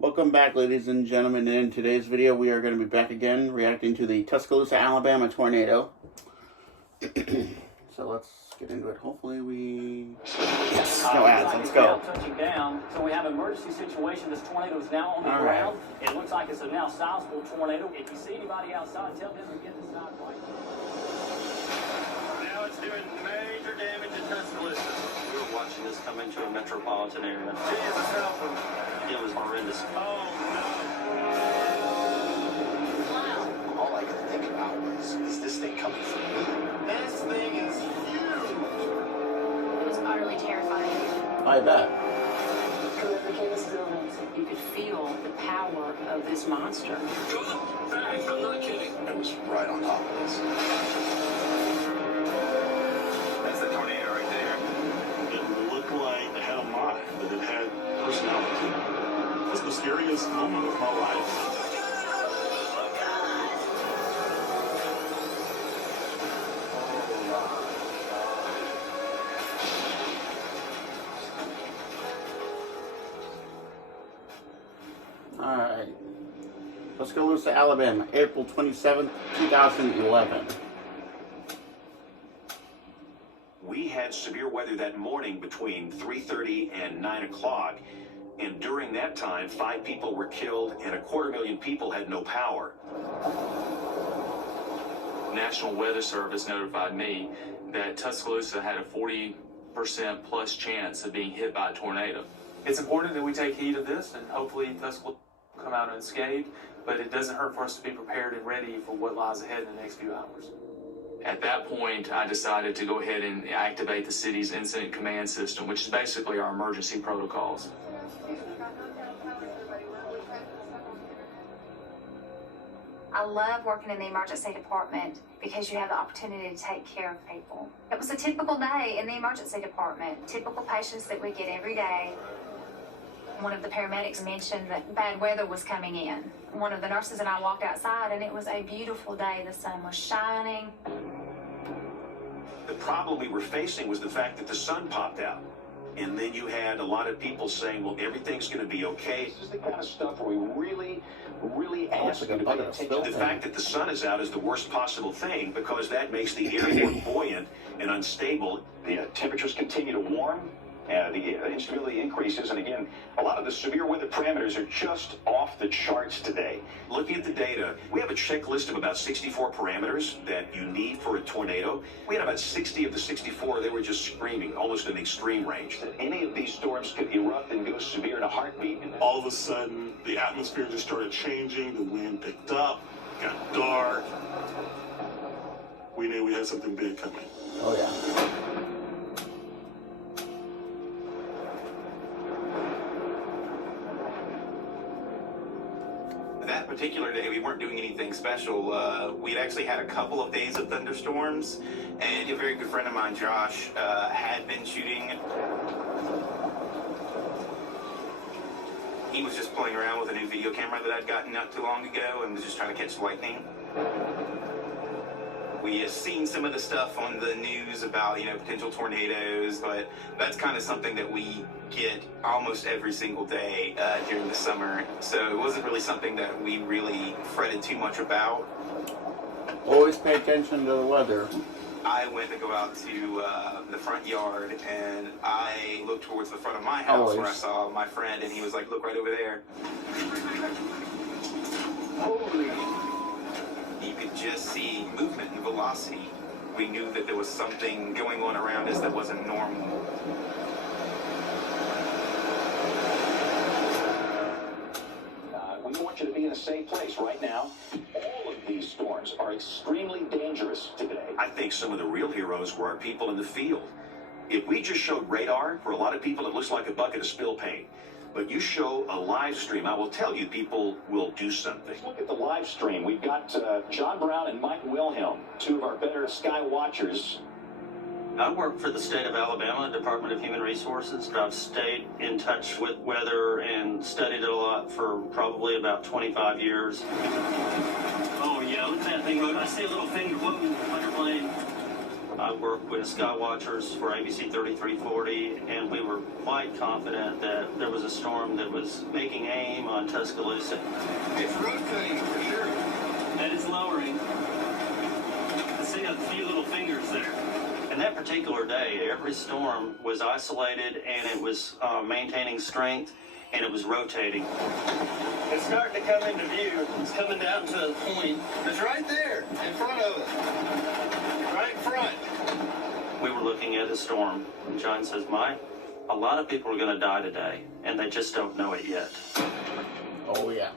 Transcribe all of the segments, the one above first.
Welcome back, ladies and gentlemen. In today's video, we are going to be back again reacting to the Tuscaloosa, Alabama tornado. So let's get into it. Hopefully we... Yes, no ads. Let's go. Touching down. So we have an emergency situation. This tornado is now on the ground. It looks like it's a now sizable tornado. If you see anybody outside, tell them to get inside right now. It's doing major damage in Tuscaloosa. We were watching this come into a metropolitan area. Jesus help them. It was horrendous. Oh, no. Wow. All I could think about was, is this thing coming from me? This thing is huge. It was utterly terrifying. I bet. You could feel the power of this monster. I'm not kidding. It was right on top of us. That's the tornado right there. It looked like it had a mind, that it had personality. It was the scariest moment of my life. Alright. Tuscaloosa, Alabama, April 27th, 2011. We had severe weather that morning between 3:30 and 9 o'clock, and during that time, 5 people were killed and 250,000 people had no power. National Weather Service notified me that Tuscaloosa had a 40% plus chance of being hit by a tornado. It's important that we take heed of this, and hopefully Tuscaloosa will come out unscathed, but it doesn't hurt for us to be prepared and ready for what lies ahead in the next few hours. At that point, I decided to go ahead and activate the city's incident command system, which is basically our emergency protocols. I love working in the emergency department because you have the opportunity to take care of people. It was a typical day in the emergency department, typical patients that we get every day. One of the paramedics mentioned that bad weather was coming in. One of the nurses and I walked outside and it was a beautiful day. The sun was shining. The problem we were facing was the fact that the sun popped out. And then you had a lot of people saying, well, everything's going to be okay. This is the kind of stuff where we really ask you to pay attention. The fact that the sun is out is the worst possible thing because that makes the air more buoyant and unstable. The temperatures continue to warm. The instability increases, and again, a lot of the severe weather parameters are just off the charts today. Looking at the data, we have a checklist of about 64 parameters that you need for a tornado. We had about 60 of the 64, they were just screaming, almost in extreme range. Any of these storms could erupt and go severe in a heartbeat. All of a sudden, the atmosphere just started changing, the wind picked up, got dark. We knew we had something big coming. Oh, yeah. That particular day, we weren't doing anything special. We'd actually had a couple of days of thunderstorms, and a very good friend of mine, Josh, had been shooting. He was just playing around with a new video camera that I'd gotten not too long ago and was just trying to catch lightning. We have seen some of the stuff on the news about, potential tornadoes, but that's kind of something that we get almost every single day during the summer. So it wasn't really something that we really fretted too much about. Always pay attention to the weather. I went to go out to the front yard, and I looked towards the front of my house where I saw my friend, and he was like, look right over there. Holy. You could just see movement and velocity. We knew that there was something going on around us that wasn't normal. We want you to be in a safe place right now. All of these storms are extremely dangerous today. I think some of the real heroes were our people in the field. If we just showed radar, for a lot of people it looks like a bucket of spill paint. But you show a live stream, I will tell you, people will do something. Let's look at the live stream. We've got John Brown and Mike Wilhelm, two of our better sky watchers. I work for the state of Alabama, Department of Human Resources. I've stayed in touch with weather and studied it a lot for probably about 25 years. Oh, yeah, look at that thing. I see a little thing floating on your plane. I worked with Skywatchers for ABC 3340, and we were quite confident that there was a storm that was making aim on Tuscaloosa. It's rotating for sure. That is lowering. I see a few little fingers there. And that particular day, every storm was isolated, and it was maintaining strength, and it was rotating. It's starting to come into view. It's coming down to a point. It's right there in front of us. Right in front. We were looking at a storm, and John says, Mike, a lot of people are going to die today, and they just don't know it yet. Oh, yeah.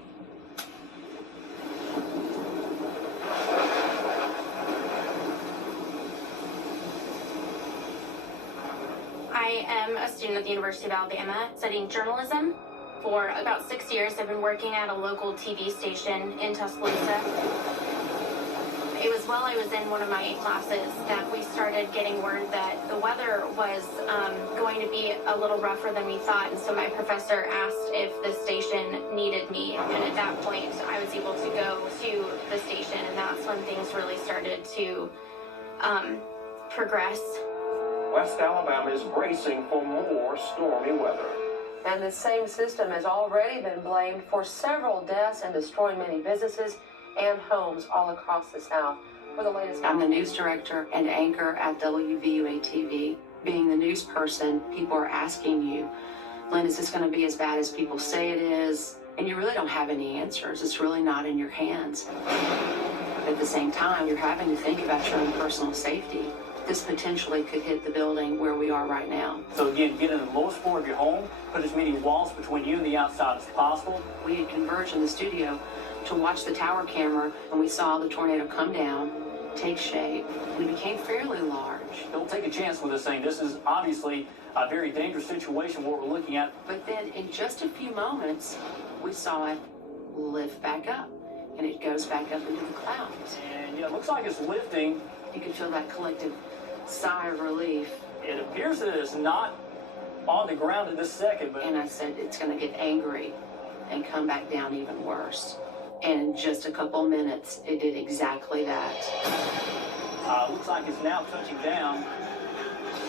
I am a student at the University of Alabama studying journalism. For about 6 years, I've been working at a local TV station in Tuscaloosa. It was while I was in one of my classes that we started getting word that the weather was going to be a little rougher than we thought, and so my professor asked if the station needed me, and at that point I was able to go to the station, and that's when things really started to progress. West Alabama is bracing for more stormy weather. And the same system has already been blamed for several deaths and destroying many businesses and homes all across the South. For the latest, I'm the news director and anchor at WVUA-TV. Being the news person, people are asking you, Lynn, is this going to be as bad as people say it is? And you really don't have any answers. It's really not in your hands. At the same time, you're having to think about your own personal safety. This potentially could hit the building where we are right now. So again, get in the lowest floor of your home, put as many walls between you and the outside as possible. We had converged in the studio to watch the tower camera, and we saw the tornado come down, take shape, and it became fairly large. Don't take a chance with this thing. This is obviously a very dangerous situation, what we're looking at. But then in just a few moments, we saw it lift back up, and it goes back up into the clouds. And yeah, it looks like it's lifting. You can feel that collective sigh of relief. It appears that it's not on the ground at this second, but... And I said it's going to get angry and come back down even worse. And in just a couple minutes, it did exactly that. Looks like it's now touching down.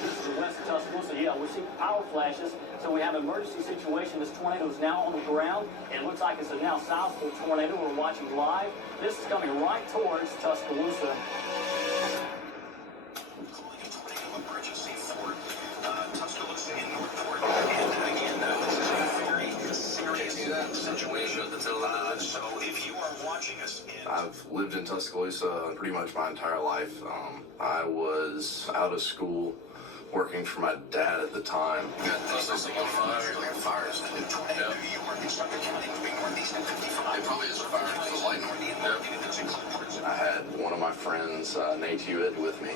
This is the west of Tuscaloosa. Yeah, we're seeing power flashes. So we have an emergency situation. This tornado is now on the ground. It looks like it's a now sizable tornado. We're watching live. This is coming right towards Tuscaloosa. Emergency for Tuscaloosa in Northport. And again, this is a very serious situation. So if you are watching us, I've lived in Tuscaloosa pretty much my entire life. I was out of school working for my dad at the time. It probably is a fire. It's a light north. I had one of my friends, Nate Hewitt, with me.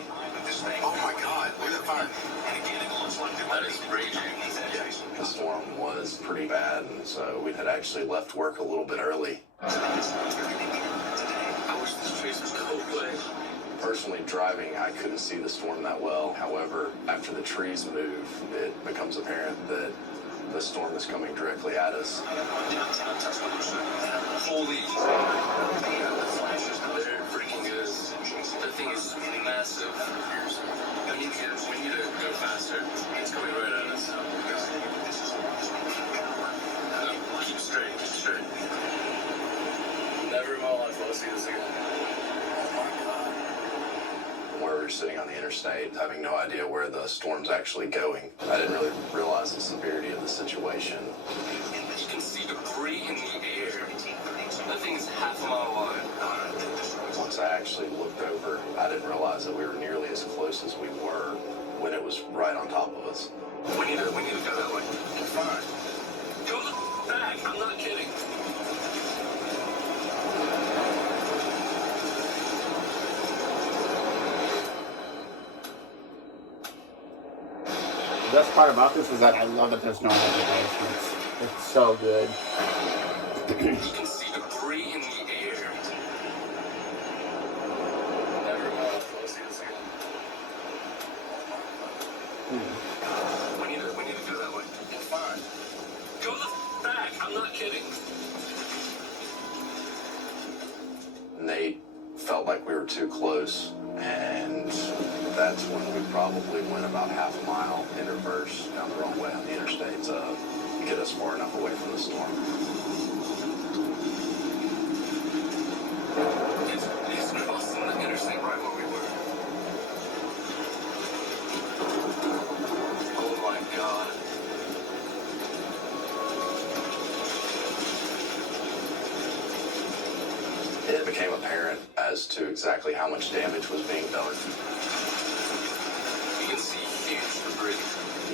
Oh my God, look at that fire. And again, it looks like that is raging. The storm was pretty bad, and so we had actually left work a little bit early. I wish this chase was Coldplay. Personally, driving, I couldn't see the storm that well. However, after the trees move, it becomes apparent that the storm is coming directly at us. Holy. They're freaking good. That thing is massive. We need to go faster. It's coming right at us. Keep straight, keep straight. Never in my life will I see this again. Where we were sitting on the interstate, having no idea where the storm's actually going. I didn't really realize the severity of the situation. You can see debris in the air. That thing is half a mile wide. Once I actually looked over, I didn't realize that we were nearly as close as we were when it was right on top of us. We need to go that way. It's fine. Go the back. I'm not kidding. The best part about this is that I love that there's no hesitations. It's so good. You can see debris in the air. Never mind. We'll see this again. We need to go that way. It's fine. Go the back. I'm not kidding. Nate felt like we were too close, and That's when we probably went about half a mile in reverse down the wrong way on the interstate to get us far enough away from the storm. It's crossing the interstate right where we were. Oh my God. It became apparent as to exactly how much damage was being done. You can see huge debris.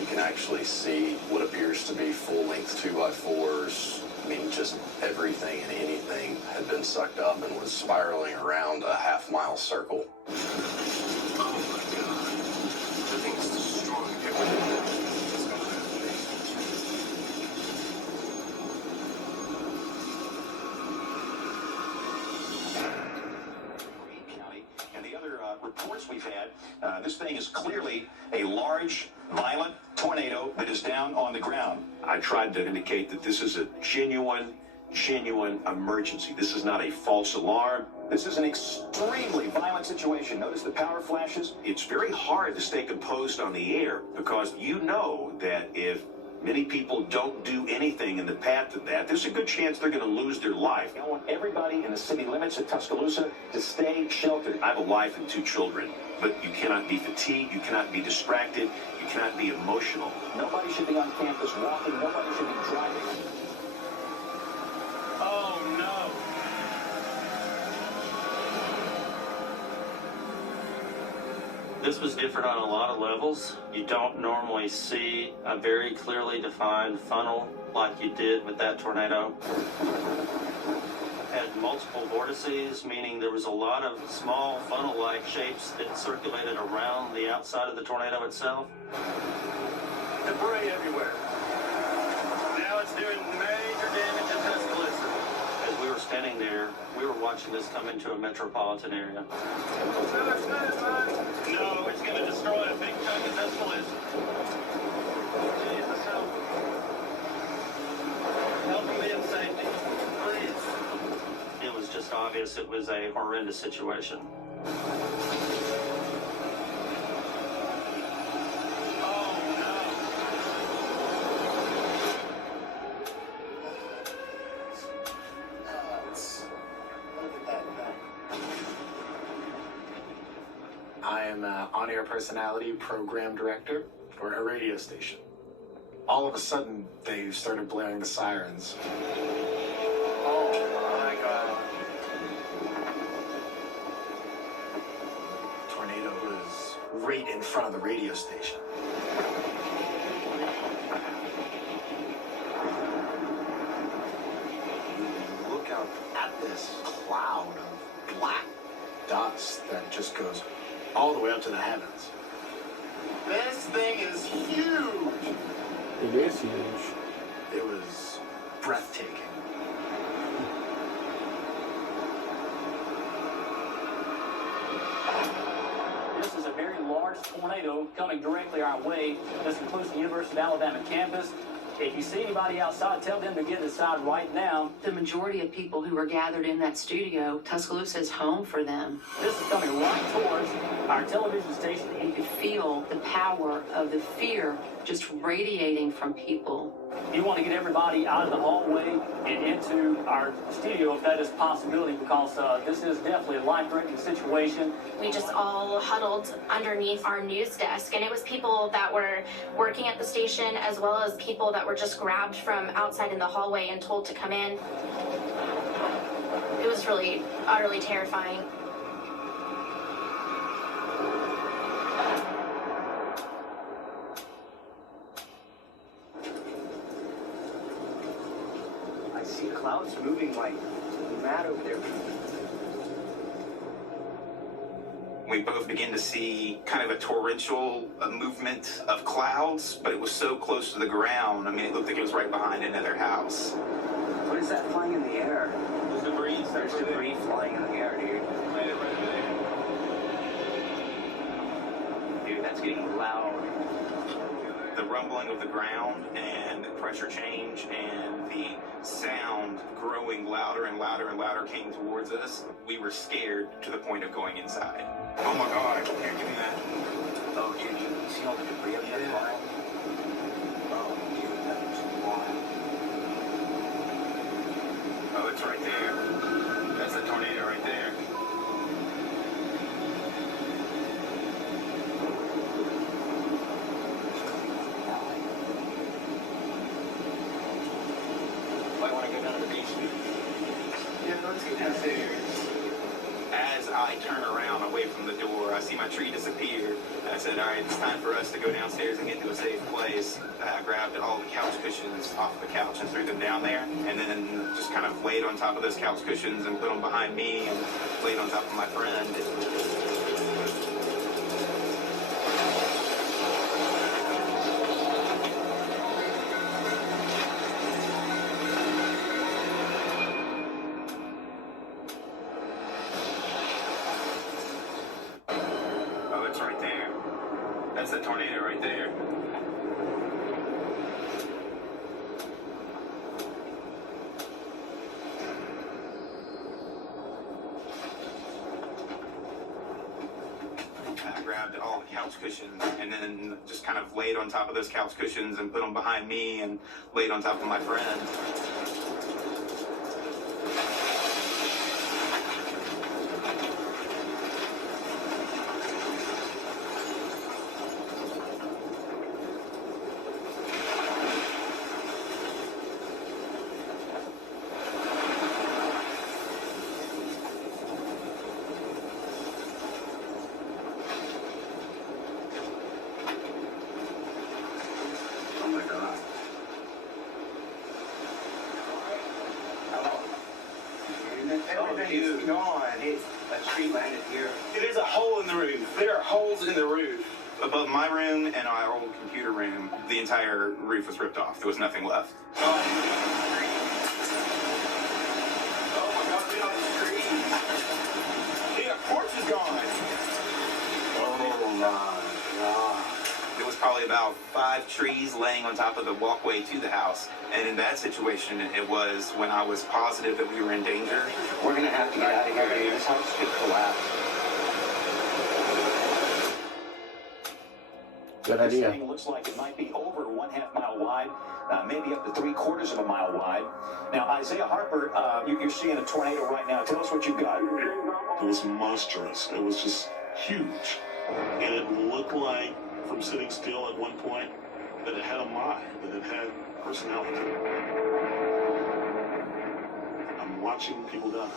You can actually see what appears to be full-length 2x4s. I mean, just everything and anything had been sucked up and was spiraling around a half-mile circle. Oh my God. The thing's destroying everything. It's going to County and the other reports we've had, this thing is clearly a large, violent tornado that is down on the ground. I tried to indicate that this is a genuine emergency. This is not a false alarm. This is an extremely violent situation. Notice the power flashes. It's very hard to stay composed on the air because you know that if many people don't do anything in the path of that, there's a good chance they're going to lose their life. I want everybody in the city limits of Tuscaloosa to stay sheltered. I have a wife and 2 children, but you cannot be fatigued, you cannot be distracted, you cannot be emotional. Nobody should be on campus walking. Nobody should be driving. Oh no. This was different on a lot of levels. You don't normally see a very clearly defined funnel like you did with that tornado. Had multiple vortices, meaning there was a lot of small funnel-like shapes that circulated around the outside of the tornado itself. Debris everywhere. Now it's doing major damage in Tuscaloosa. As we were standing there, we were watching this come into a metropolitan area. No, it's going to destroy a big chunk of Tuscaloosa. Jesus, help. Help me in safety. Please. It was just obvious it was a horrendous situation. I am an on-air personality program director for a radio station. All of a sudden, they started blaring the sirens. Oh my God. Tornado was right in front of the radio station. Look out at this cloud of black dust that just goes all the way up to the heavens. This thing is huge. It is huge. It was breathtaking. This is a very large tornado coming directly our way. This includes the University of Alabama campus. If you see anybody outside, tell them to get inside right now. The majority of people who were gathered in that studio, Tuscaloosa is home for them. This is coming right towards our television station. You could feel the power of the fear just radiating from people. You want to get everybody out of the hallway and into our studio if that is a possibility, because this is definitely a life-threatening situation. We just all huddled underneath our news desk, and it was people that were working at the station as well as people that were just grabbed from outside in the hallway and told to come in. It was really utterly terrifying. I see clouds moving like mad over there. We both began to see kind of a torrential movement of clouds, but it was so close to the ground. I mean, it looked like it was right behind another house. What is that flying in the air? There's debris. There's debris flying in the air, dude. Dude, that's getting loud. The rumbling of the ground and the pressure change and the sound growing going louder and louder and louder came towards us, we were scared to the point of going inside. Oh my God, here, give me that. Oh, dude, you see all the debris up there? Oh, dude, that was wild. Oh, it's right there. That's the tornado right there. Might want to go down to the beach. Yeah, let's get downstairs. As I turn around away from the door, I see my tree disappear. I said, all right, it's time for us to go downstairs and get to a safe place. I grabbed all the couch cushions off the couch and threw them down there, and then just kind of laid on top of those couch cushions and put them behind me and laid on top of my friend. Oh, it's right there. That's the tornado right there. I grabbed all the couch cushions and then just kind of laid on top of those couch cushions and put them behind me and laid on top of my friend. Oh my God. Everything's gone. A tree landed here. There's a hole in the roof. There are holes in the roof. Above my room and our old computer room, the entire roof was ripped off. There was nothing left. Oh my God, look at all these trees. Yeah, porch is gone. Oh my God. There was probably about 5 trees laying on top of the walkway to the house. And in that situation, it was when I was positive that we were in danger. We're going to have to get out of here. This house could collapse. Good This idea. thing looks like it might be over 1/2 mile wide, maybe up to 3/4 of a mile wide. Now, Isaiah Harper, you're seeing a tornado right now. Tell us what you got. It was monstrous. It was just huge. And it looked like, from sitting still at one point, that it had a mind, that it had personality. I'm watching people die.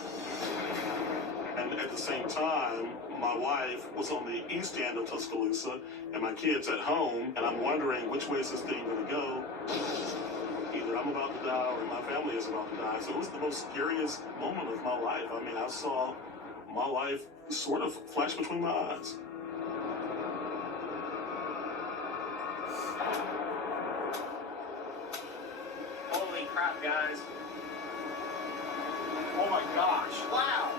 And at the same time, my wife was on the east end of Tuscaloosa, and my kids at home, and I'm wondering which way is this thing going to go. Either I'm about to die or my family is about to die. So it was the most scariest moment of my life. I mean, I saw my life sort of flash between my eyes. Holy crap, guys. Oh my gosh. Wow.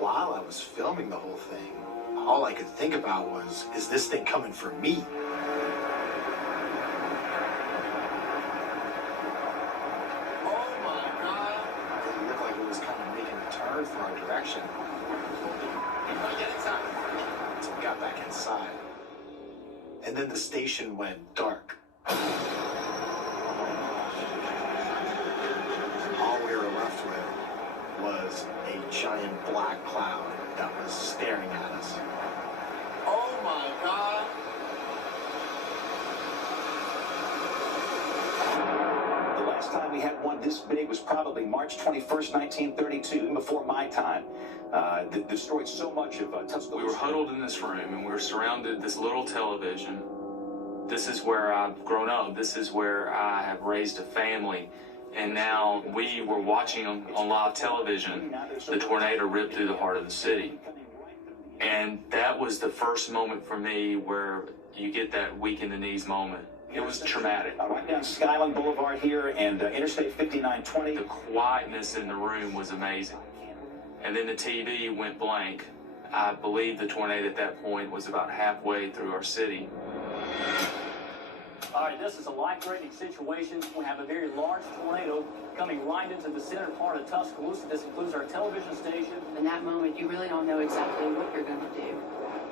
While I was filming the whole thing, all I could think about was, is this thing coming for me? Oh my God. It looked like it was kind of making a turn for our direction. Everybody get inside. So we got back inside. And then the station went dark. All we were left with was a giant black cloud that was staring at us. Oh my God. The last time we had one this big was probably March 21st, 1932, even before my time. Destroyed so much of Tuscaloosa. We were huddled in this room and we were surrounded this little television. This is where I've grown up. This is where I have raised a family. And now we were watching on live television the tornado rip through the heart of the city. And that was the first moment for me where you get that weak in the knees moment. It was traumatic. Right down Skyline Boulevard here and Interstate 5920. The quietness in the room was amazing. And then the TV went blank. I believe the tornado at that point was about halfway through our city. All right, this is a life-threatening situation. We have a very large tornado coming right into the center part of Tuscaloosa. This includes our television station. In that moment, you really don't know exactly what you're going to do.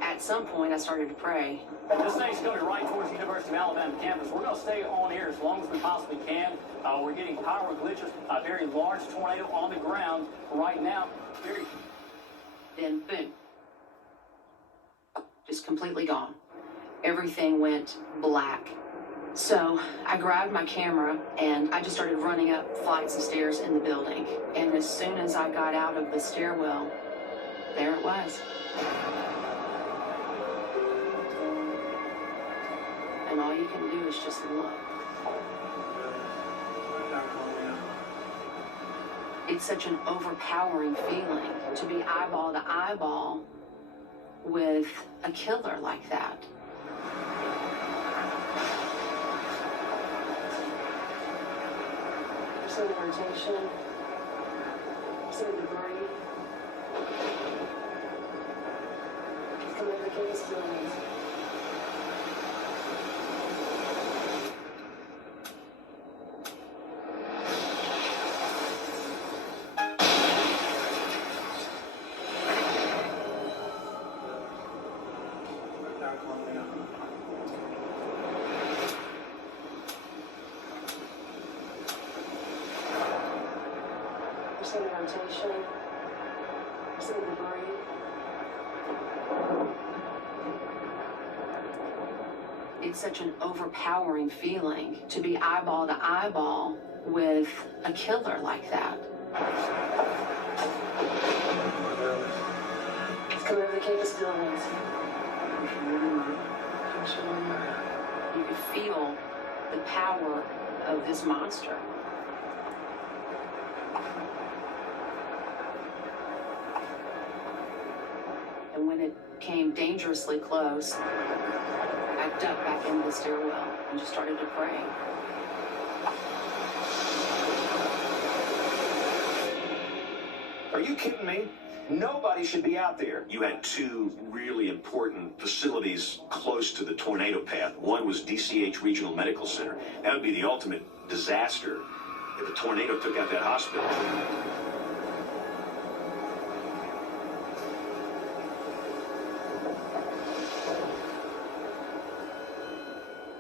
At some point, I started to pray. This thing's coming right towards the University of Alabama campus. We're going to stay on air as long as we possibly can. We're getting power glitches. A very large tornado on the ground right now. Then, boom. Just completely gone. Everything went black. So I grabbed my camera and I just started running up flights of stairs in the building. And as soon as I got out of the stairwell, there it was. And all you can do is just look. It's such an overpowering feeling to be eyeball to eyeball with a killer like that. Some irritation, some debris. Some of the case buildings. Some rotation, some debris. It's such an overpowering feeling to be eyeball to eyeball with a killer like that. It's coming over the campus buildings. You could feel the power of this monster. And when it came dangerously close, I ducked back into the stairwell and just started to pray. Are you kidding me? Nobody should be out there. You had two really important facilities close to the tornado path. One was DCH Regional Medical Center. That would be the ultimate disaster if a tornado took out that hospital.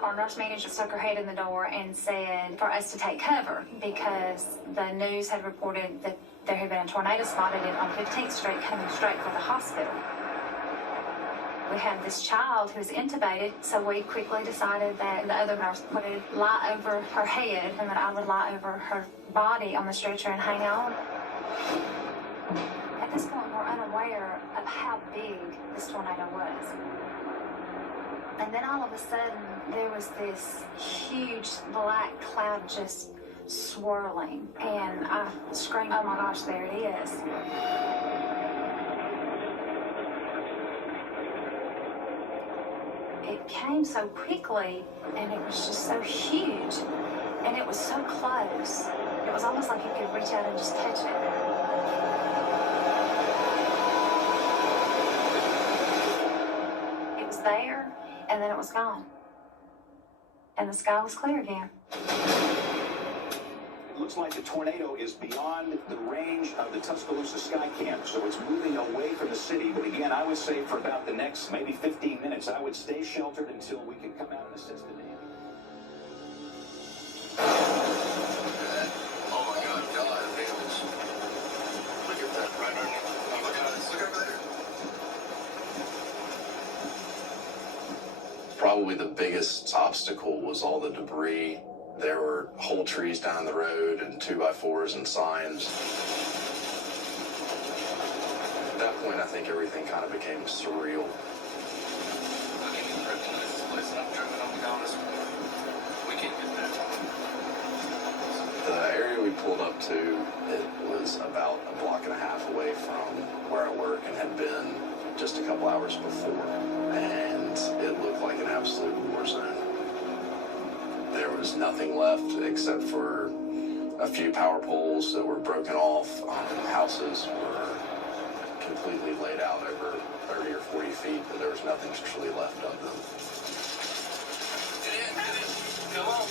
Our nurse manager stuck her head in the door and said for us to take cover because the news had reported that there had been a tornado spotted on 15th Street coming straight for the hospital. We had this child who was intubated, so we quickly decided that the other nurse would lie over her head and that I would lie over her body on the stretcher and hang on. At this point, we're unaware of how big this tornado was. And then all of a sudden, there was this huge black cloud just swirling. And I screamed, oh my gosh, there it is. It came so quickly, and it was just so huge. And it was so close. It was almost like you could reach out and just touch it. It was there. And then it was gone. And the sky was clear again. It looks like the tornado is beyond the range of the Tuscaloosa Sky Camp, so it's moving away from the city. But again, I would say for about the next maybe 15 minutes, I would stay sheltered until we can come out and assist the Navy. Oh my God, look at that right underneath. Oh my God, look over there. Probably the biggest obstacle was all the debris. There were whole trees down the road and 2x4s and signs. At that point, I think everything kind of became surreal. I can't even recognize this place, and I've driven, I'll be honest with you. We can't get there. The area we pulled up to, it was about a block and a half away from where I work and had been just a couple hours before. And it looked like an absolute war zone. There was nothing left except for a few power poles that were broken off. Houses were completely laid out over 30 or 40 feet, and there was nothing truly left of them. Get in. Come on.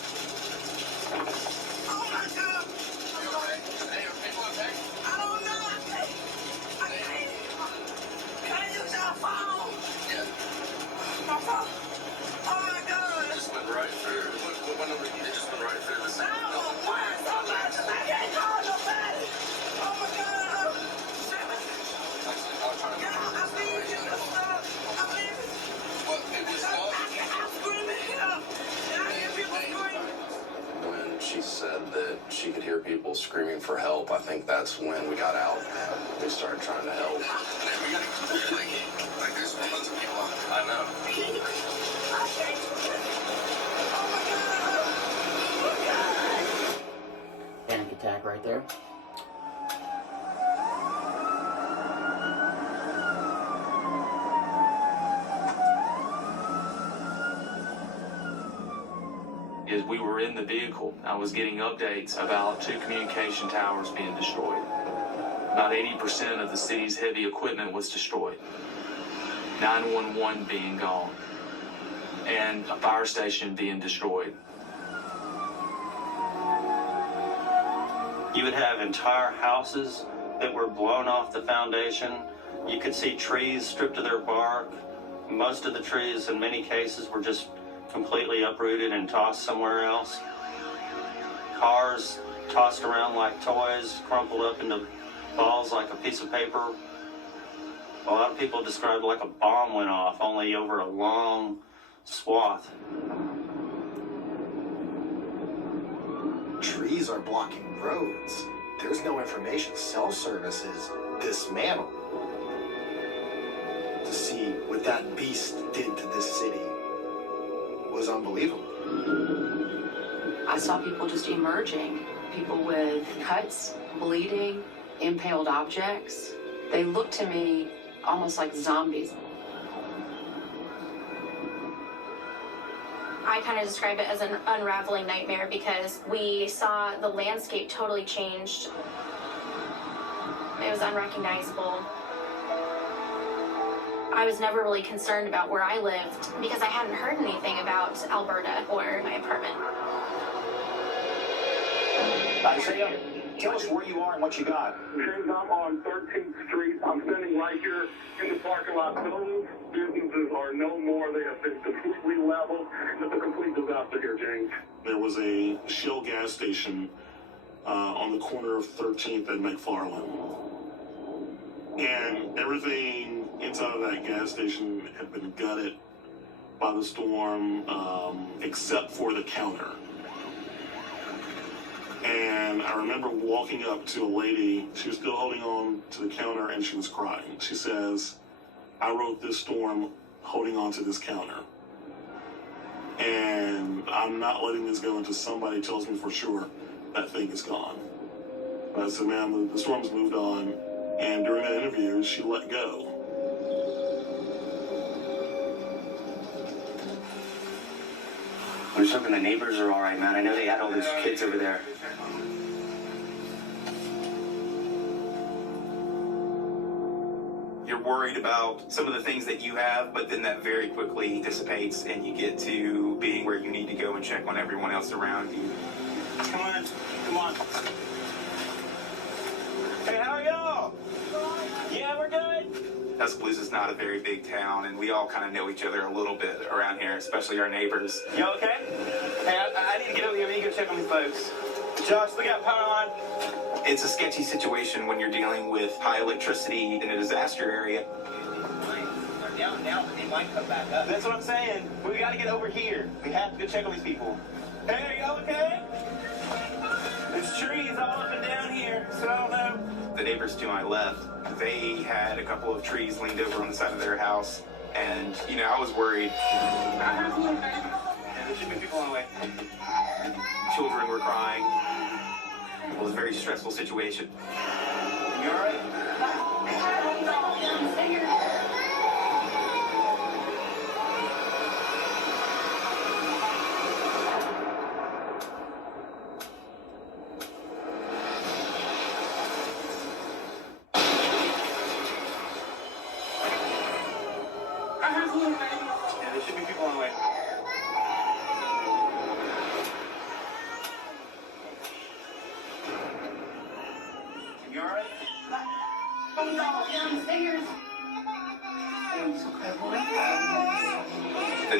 Oh my God. Are you all right? Hey, are people okay? I don't know. I can't. Can I use your phone? Yeah. My phone. Oh my God. It just went right through. What number? It just went right through the city. No, why so much? I can't call nobody. Oh my God. Actually, I'll try to. Yeah, I'm leaving the stuff. I'm leaving. What? It was I'm screaming here. And I hear people screaming. When she said that she could hear people screaming for help, I think that's when we got out and we started trying to help. We gotta keep like there's tons of people out there. I know. I can't. Oh my God. Oh God. Panic attack right there. As we were in the vehicle, I was getting updates about 2 communication towers being destroyed. About 80% of the city's heavy equipment was destroyed. 911 being gone. And a fire station being destroyed. You would have entire houses that were blown off the foundation. You could see trees stripped of their bark. Most of the trees, in many cases, were just completely uprooted and tossed somewhere else. Cars tossed around like toys, crumpled up into balls like a piece of paper. A lot of people described it like a bomb went off, only over a long swath. Trees are blocking roads. There's no information. Cell service is dismantled. To see what that beast did to this city was unbelievable. I saw people just emerging, people with cuts, bleeding, impaled objects. They looked to me almost like zombies. I kind of describe it as an unraveling nightmare because we saw the landscape totally changed. It was unrecognizable. I was never really concerned about where I lived because I hadn't heard anything about Alberta or my apartment. Isaiah, tell us where you are and what you got. James, I'm on 13th Street. I'm standing right here in the parking lot. Those businesses are no more. They have been completely leveled. It's a complete disaster here, James. There was a Shell gas station on the corner of 13th and McFarland. And everything inside of that gas station had been gutted by the storm, except for the counter. And I remember walking up to a lady, she was still holding on to the counter and she was crying. She says, I wrote this storm holding on to this counter. And I'm not letting this go until somebody tells me for sure that thing is gone. But I said, man, the storm's moved on. And during that interview, she let go. I'm just hoping the neighbors are all right, man. I know they had all those kids over there. You're worried about some of the things that you have, but then that very quickly dissipates and you get to being where you need to go and check on everyone else around you. Come on, come on. Hey, how are y'all? Yeah, we're good. Tuscaloosa's not a very big town, and we all kind of know each other a little bit around here, especially our neighbors. You okay? Hey, I need to get over here. I need to go check on these folks. Josh, we got power on. It's a sketchy situation when you're dealing with high electricity in a disaster area. They're down now, but they might come back up. That's what I'm saying. We got to get over here. We have to go check on these people. Hey, are y'all okay? There's trees all up and down here, so I don't know. The neighbors to my left, they had a couple of trees leaned over on the side of their house, and, you know, I was worried. Yeah, there should be people on the way. Children were crying. It was a very stressful situation. You all right?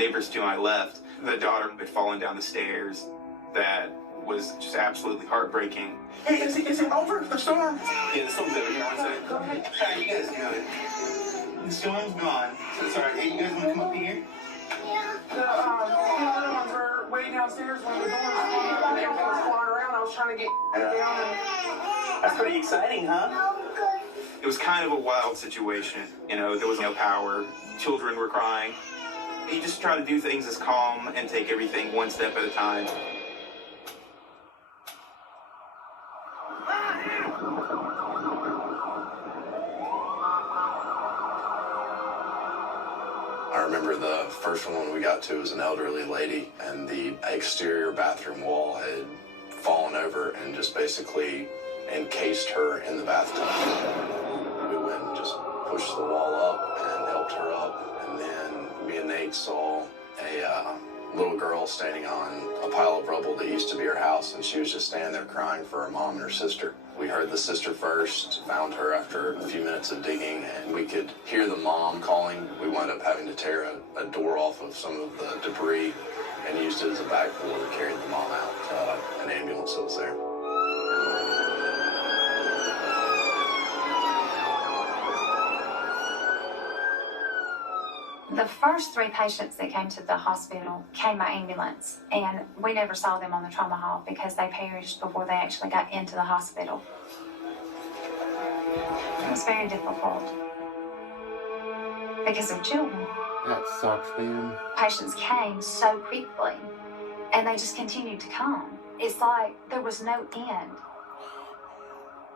neighbors to my left, the daughter had fallen down the stairs. That was just absolutely heartbreaking. Hey, is it over? The storm? Yeah, the storm's over here. One second. Go ahead. How you guys doing? The storm's gone. So sorry. Hey, you guys want to come up here? The other ones were way downstairs when the doors were open and everything was flying around. I was trying to get down and... That's pretty exciting, huh? It was kind of a wild situation. You know, there was no power. Children were crying. You just try to do things as calm and take everything one step at a time. I remember the first one we got to was an elderly lady, and the exterior bathroom wall had fallen over and just basically encased her in the bathtub. We went and just pushed the wall up and helped her up, and then me and Nate saw a little girl standing on a pile of rubble that used to be her house, and she was just standing there crying for her mom and her sister. We heard the sister first, found her after a few minutes of digging, and we could hear the mom calling. We wound up having to tear a door off of some of the debris and used it as a backboard to carry the mom out to an ambulance that was there. The first 3 patients that came to the hospital came by ambulance, and we never saw them on the trauma hall because they perished before they actually got into the hospital. It was very difficult because they're children. That sucks, man. Patients came so quickly, and they just continued to come. It's like there was no end.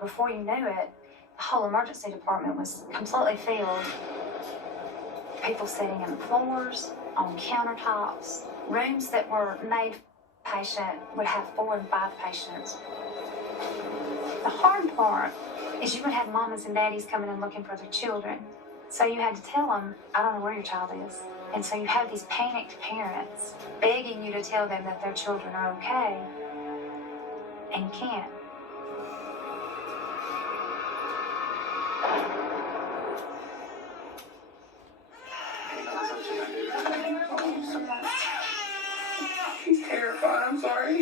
Before you knew it, the whole emergency department was completely filled. People sitting on the floors, on countertops. Rooms that were made for a patient would have 4 and 5 patients. The hard part is you would have mamas and daddies coming and looking for their children. So you had to tell them, I don't know where your child is. And so you have these panicked parents begging you to tell them that their children are okay, and you can't. He's terrified. I'm sorry.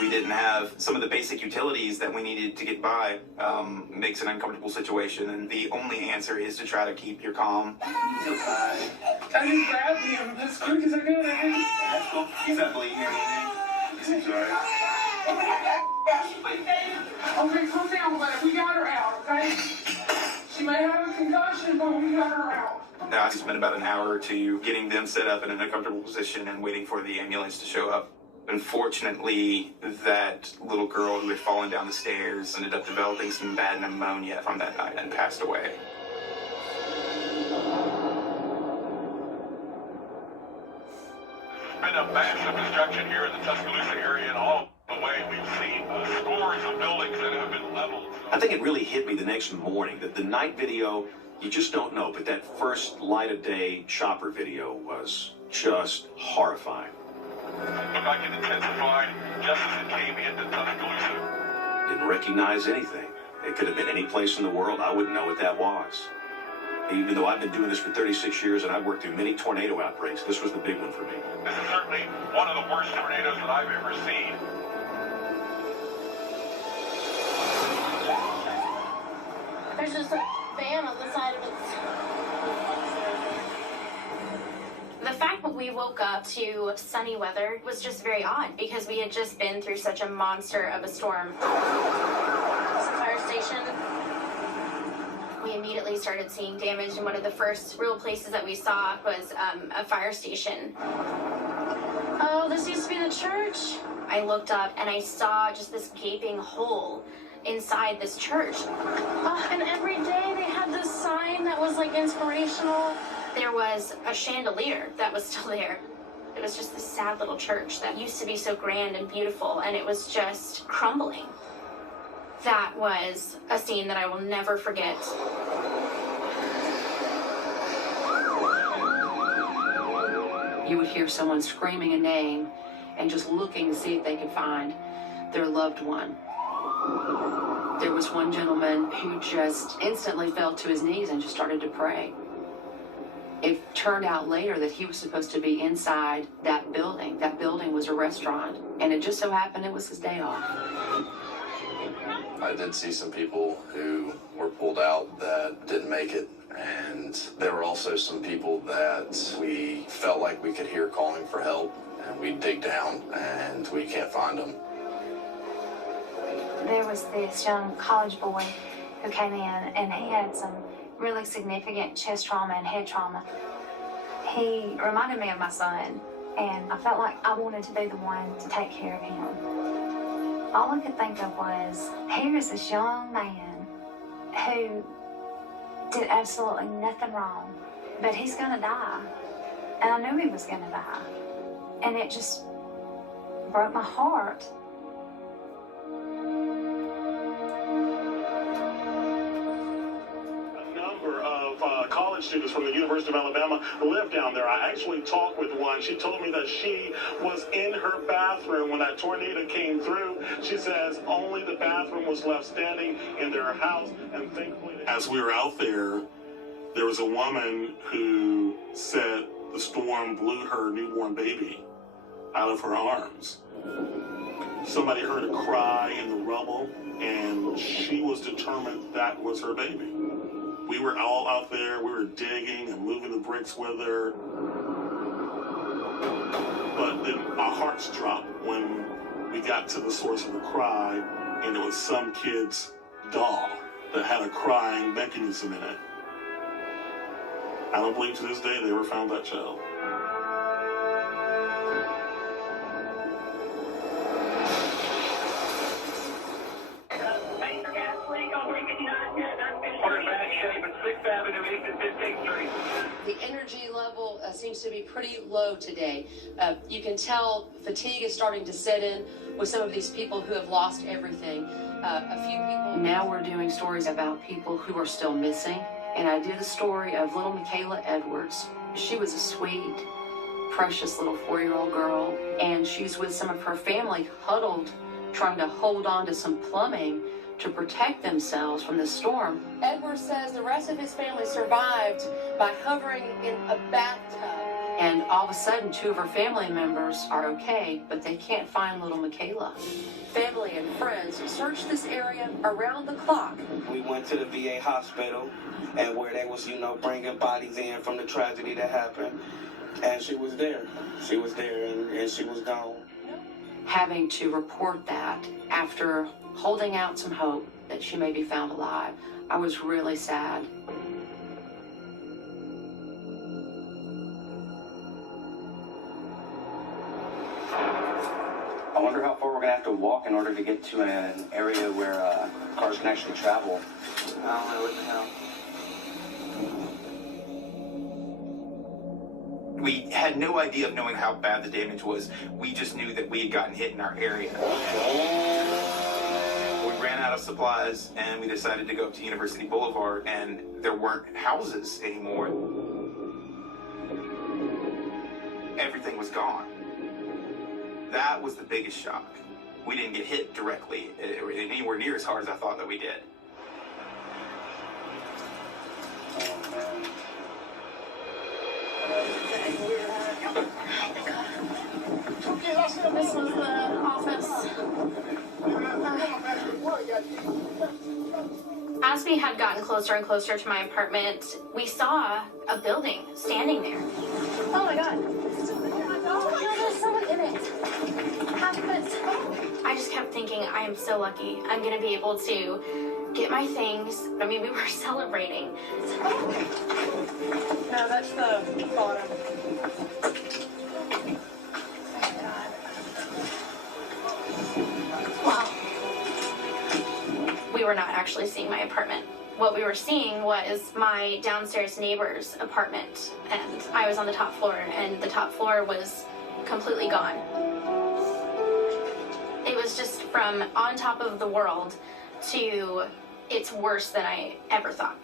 We didn't have some of the basic utilities that we needed to get by. Makes an uncomfortable situation, and the only answer is to try to keep your calm. He's fine. I just grabbed him as quick as I could. That's cool. He's not bleeding or anything. He seems alright. Okay, calm down, buddy. We got her out, okay? She may have a concussion, but we got her out. Now I spent about an hour or 2 getting them set up in an uncomfortable position and waiting for the ambulance to show up. Unfortunately, that little girl who had fallen down the stairs ended up developing some bad pneumonia from that night and passed away. Been a massive destruction here in the Tuscaloosa area, and all the way we've seen scores of buildings that have been leveled. I think it really hit me the next morning that the night video, you just don't know, but that first light of day chopper video was just horrifying. Looked like it intensified just as it came into Tuscaloosa. Didn't recognize anything. It could have been any place in the world. I wouldn't know what that was. Even though I've been doing this for 36 years and I've worked through many tornado outbreaks, this was the big one for me. This is certainly one of the worst tornadoes that I've ever seen. There's just a fan on the side of it. The fact that we woke up to sunny weather was just very odd because we had just been through such a monster of a storm. Fire station. We immediately started seeing damage, and one of the first real places that we saw was a fire station. Oh, this used to be the church. I looked up and I saw just this gaping hole inside this church. And every day they had this sign that was like inspirational. There was a chandelier that was still there. It was just this sad little church that used to be so grand and beautiful, and it was just crumbling. That was a scene that I will never forget. You would hear someone screaming a name and just looking to see if they could find their loved one. There was one gentleman who just instantly fell to his knees and just started to pray. It turned out later that he was supposed to be inside that building. That building was a restaurant, and it just so happened it was his day off. I did see some people who were pulled out that didn't make it, and there were also some people that we felt like we could hear calling for help, and we dig down and we can't find them. There was this young college boy who came in, and he had some really significant chest trauma and head trauma. He reminded me of my son, and I felt like I wanted to be the one to take care of him. All I could think of was, here is this young man who did absolutely nothing wrong, but he's gonna die. And I knew he was gonna die. And it just broke my heart. College students from the University of Alabama live down there. I actually talked with one. She told me that she was in her bathroom when that tornado came through. She says only the bathroom was left standing in their house, and thankfully, as we were out there, there was a woman who said the storm blew her newborn baby out of her arms. Somebody heard a cry in the rubble, and she was determined that was her baby. We were all out there, we were digging and moving the bricks with her. But then our hearts dropped when we got to the source of the cry, and it was some kid's doll that had a crying mechanism in it. I don't believe to this day they ever found that child. The energy level seems to be pretty low today. You can tell fatigue is starting to set in with some of these people who have lost everything. A few people. Now we're doing stories about people who are still missing. And I did a story of little Michaela Edwards. She was a sweet, precious little 4-year-old girl. And she's with some of her family huddled, trying to hold on to some plumbing to protect themselves from the storm. Edwards says the rest of his family survived by hovering in a bathtub. And all of a sudden, 2 of her family members are okay, but they can't find little Michaela. Family and friends searched this area around the clock. We went to the VA hospital, and where they was, bringing bodies in from the tragedy that happened. And she was there. She was there, and she was gone. Having to report that after holding out some hope that she may be found alive, I was really sad. I wonder how far we're going to have to walk in order to get to an area where cars can actually travel. I don't know what the hell. We had no idea of knowing how bad the damage was. We just knew that we had gotten hit in our area. We ran out of supplies, and we decided to go up to University Boulevard, and there weren't houses anymore. Everything was gone. That was the biggest shock. We didn't get hit directly, anywhere near as hard as I thought that we did. This was the office. As we had gotten closer and closer to my apartment, we saw a building standing there. Oh my god. Oh, there's someone in it. I just kept thinking, I am so lucky. I'm going to be able to get my things. I mean, we were celebrating. No, that's the bottom. Wow. We were not actually seeing my apartment. What we were seeing was my downstairs neighbor's apartment, and I was on the top floor, and the top floor was completely gone. It was just from on top of the world to it's worse than I ever thought.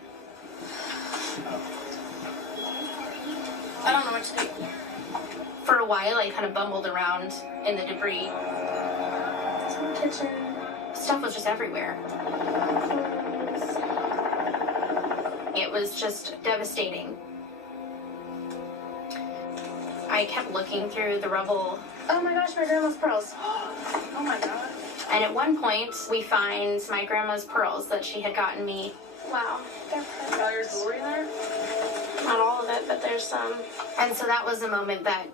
I don't know what to do. For a while, I kind of bumbled around in the debris. Kitchen. stuff was just everywhere. It was just devastating. I kept looking through the rubble. Oh my gosh, my grandma's pearls. Oh my God. And at one point, we find my grandma's pearls that she had gotten me. Wow, they're perfect. Oh, there's jewelry there? Not all of it, but there's some. And so that was a moment that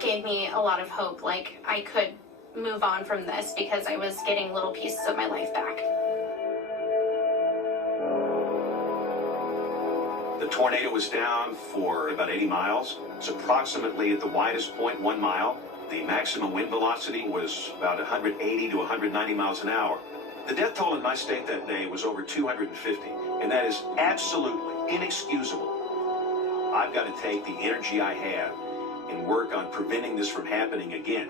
gave me a lot of hope. Like, I could move on from this because I was getting little pieces of my life back. The tornado was down for about 80 miles. It's approximately at the widest point 1 mile. The maximum wind velocity was about 180 to 190 miles an hour. The death toll in my state that day was over 250, and that is absolutely inexcusable. I've got to take the energy I have and work on preventing this from happening again.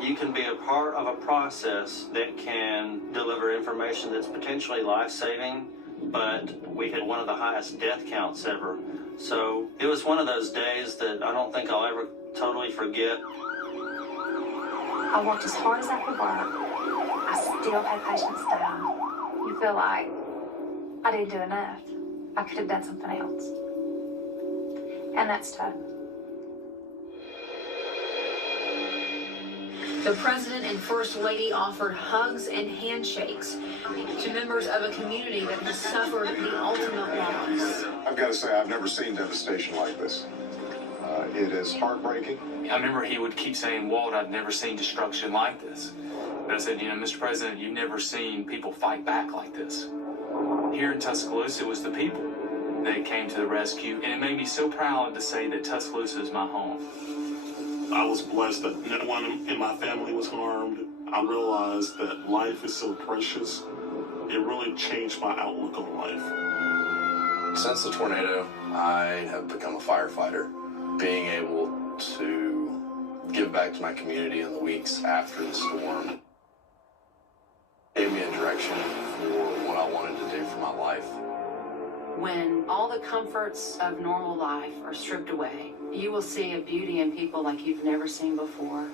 You can be a part of a process that can deliver information that's potentially life-saving, but we had one of the highest death counts ever. So it was one of those days that I don't think I'll ever totally forget. I worked as hard as I could work. I still had patients die. You feel like I didn't do enough. I could have done something else. And that's tough. The President and First Lady offered hugs and handshakes to members of a community that has suffered the ultimate loss. I've got to say, I've never seen devastation like this. It is heartbreaking. I remember he would keep saying, Walt, I've never seen destruction like this. But I said, Mr. President, you've never seen people fight back like this. Here in Tuscaloosa, it was the people that came to the rescue, and it made me so proud to say that Tuscaloosa is my home. I was blessed that no one in my family was harmed. I realized that life is so precious. It really changed my outlook on life. Since the tornado, I have become a firefighter. Being able to give back to my community in the weeks after the storm gave me a direction for what I wanted to do for my life. When all the comforts of normal life are stripped away, you will see a beauty in people like you've never seen before.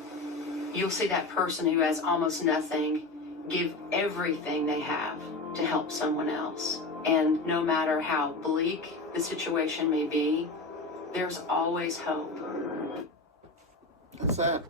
You'll see that person who has almost nothing give everything they have to help someone else. And no matter how bleak the situation may be, there's always hope. That's that.